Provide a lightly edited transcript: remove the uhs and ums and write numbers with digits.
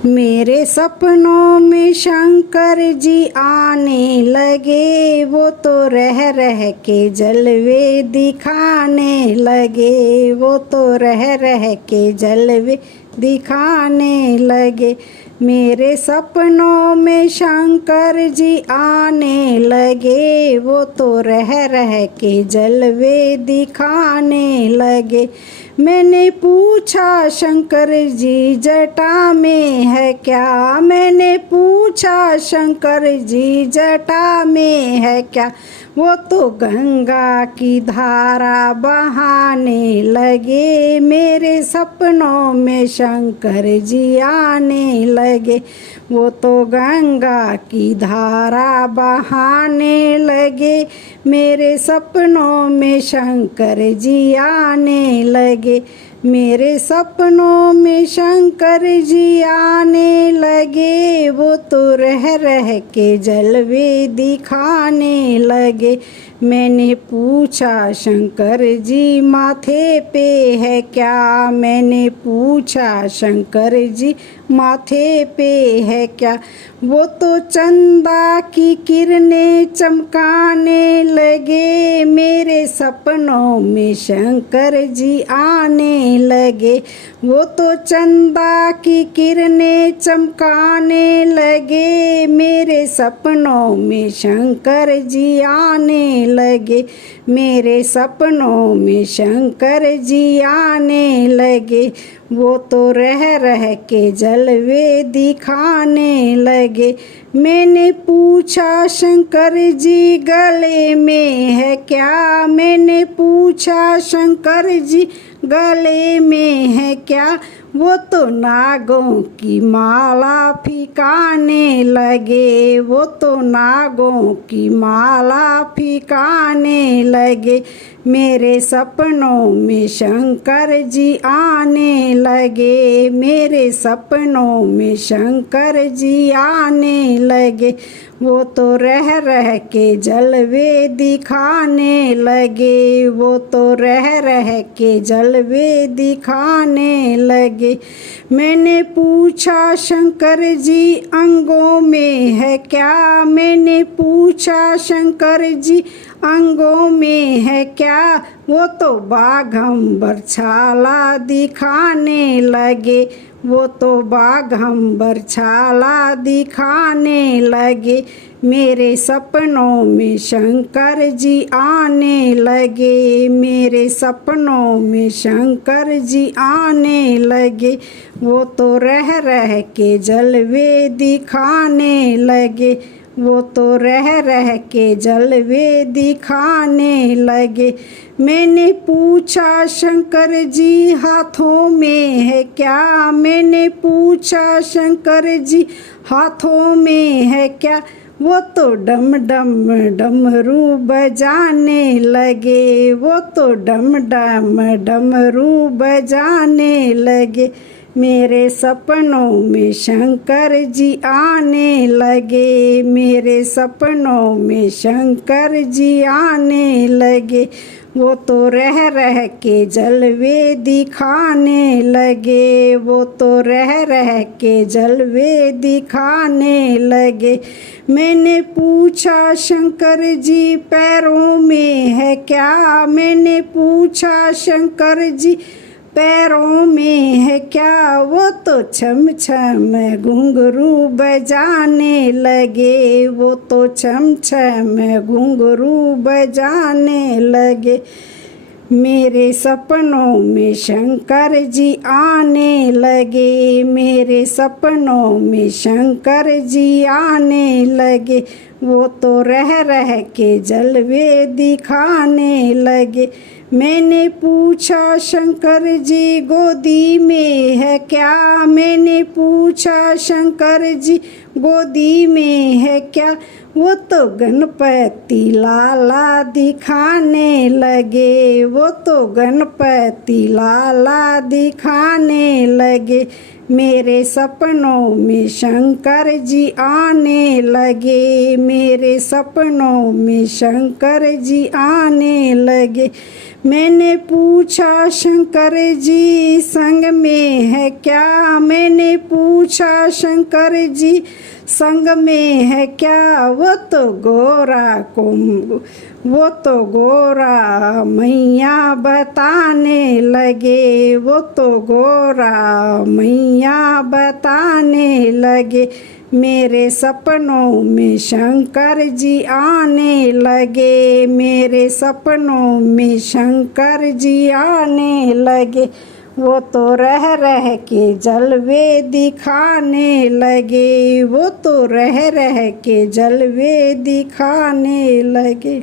मेरे सपनों में शंकर जी आने लगे, वो तो रह रह के जलवे दिखाने लगे, वो तो रह रह के जलवे दिखाने लगे। मेरे सपनों में शंकर जी आने लगे, वो तो रह रह के जलवे दिखाने लगे। मैंने पूछा शंकर जी जटा में है क्या, मैंने पूछा शंकर जी जटा में है क्या, वो तो गंगा की धारा बहाने लगे। मेरे सपनों में शंकर जी आने लगे, वो तो गंगा की धारा बहाने लगे। मेरे सपनों में शंकर जी आने लगे, मेरे सपनों में शंकर जी आने लगे, वो तो रह रह के जलवे दिखाने लगे। मैंने पूछा शंकर जी माथे पे है क्या, मैंने पूछा शंकर जी माथे पे है क्या, वो तो चंदा की किरणें चमकाने लगे। मेरे सपनों में शंकर जी आने लगे, वो तो चंदा की किरणें चमकाने लगे। मेरे सपनों में शंकर जी आने लगे, मेरे सपनों में शंकर जी आने लगे, वो तो रह रह के जलवे दिखाने लगे। मैंने पूछा शंकर जी गले में है क्या, मैंने पूछा शंकर जी गले में है क्या, वो तो नागों की माला फिकाने लगे, वो तो नागों की माला फिकाने लगे। मेरे सपनों में शंकर जी आने लगे, मेरे सपनों में शंकर जी आने लगे, वो तो रह रह के जलवे दिखाने लगे, वो तो रह रह के जलवे दिखाने लगे। मैंने पूछा शंकर जी अंगों में है क्या, मैंने पूछा शंकर जी अंगों में है क्या, वो तो बाघंबर छाला दिखाने लगे, वो तो बाघंबर छाला दिखाने लगे। मेरे सपनों में शंकर जी आने लगे, मेरे सपनों में शंकर जी आने लगे, वो तो रह रह के जलवे दिखाने लगे, वो तो रह रह के जलवे दिखाने लगे। मैंने पूछा शंकर जी हाथों में है क्या, मैंने पूछा शंकर जी हाथों में है क्या, वो तो डम डम डमरू बजाने लगे, वो तो डम डम डमरू बजाने लगे। मेरे सपनों में शंकर जी आने लगे, मेरे सपनों में शंकर जी आने लगे, वो तो रह रह के जलवे दिखाने लगे, वो तो रह रह के जलवे दिखाने लगे। मैंने पूछा शंकर जी पैरों में है क्या, मैंने पूछा शंकर जी पैरों में है क्या, वो तो छम छम घुंघरू बजाने लगे, वो तो छम छम घुंघरू बजाने लगे। मेरे सपनों में शंकर जी आने लगे, मेरे सपनों में शंकर जी आने लगे, वो तो रह रह के जलवे दिखाने लगे। मैंने पूछा शंकर जी गोदी में है क्या, मैंने पूछा शंकर जी गोदी में है क्या, वो तो गणपति लाला दिखाने लगे, वो तो गणपति लाला दिखाने लगे। मेरे सपनों में शंकर जी आने लगे, मेरे सपनों में शंकर जी आने लगे। मैंने पूछा शंकर जी संग में है क्या, मैंने पूछा शंकर जी संग में है क्या, वो तो गोरा मैया बताने लगे, वो तो गोरा मैया बताने लगे, मेरे सपनों में शंकर जी आने लगे, मेरे सपनों में शंकर जी आने लगे, वो तो रह के जलवे दिखाने लगे, वो तो रह के जलवे दिखाने लगे।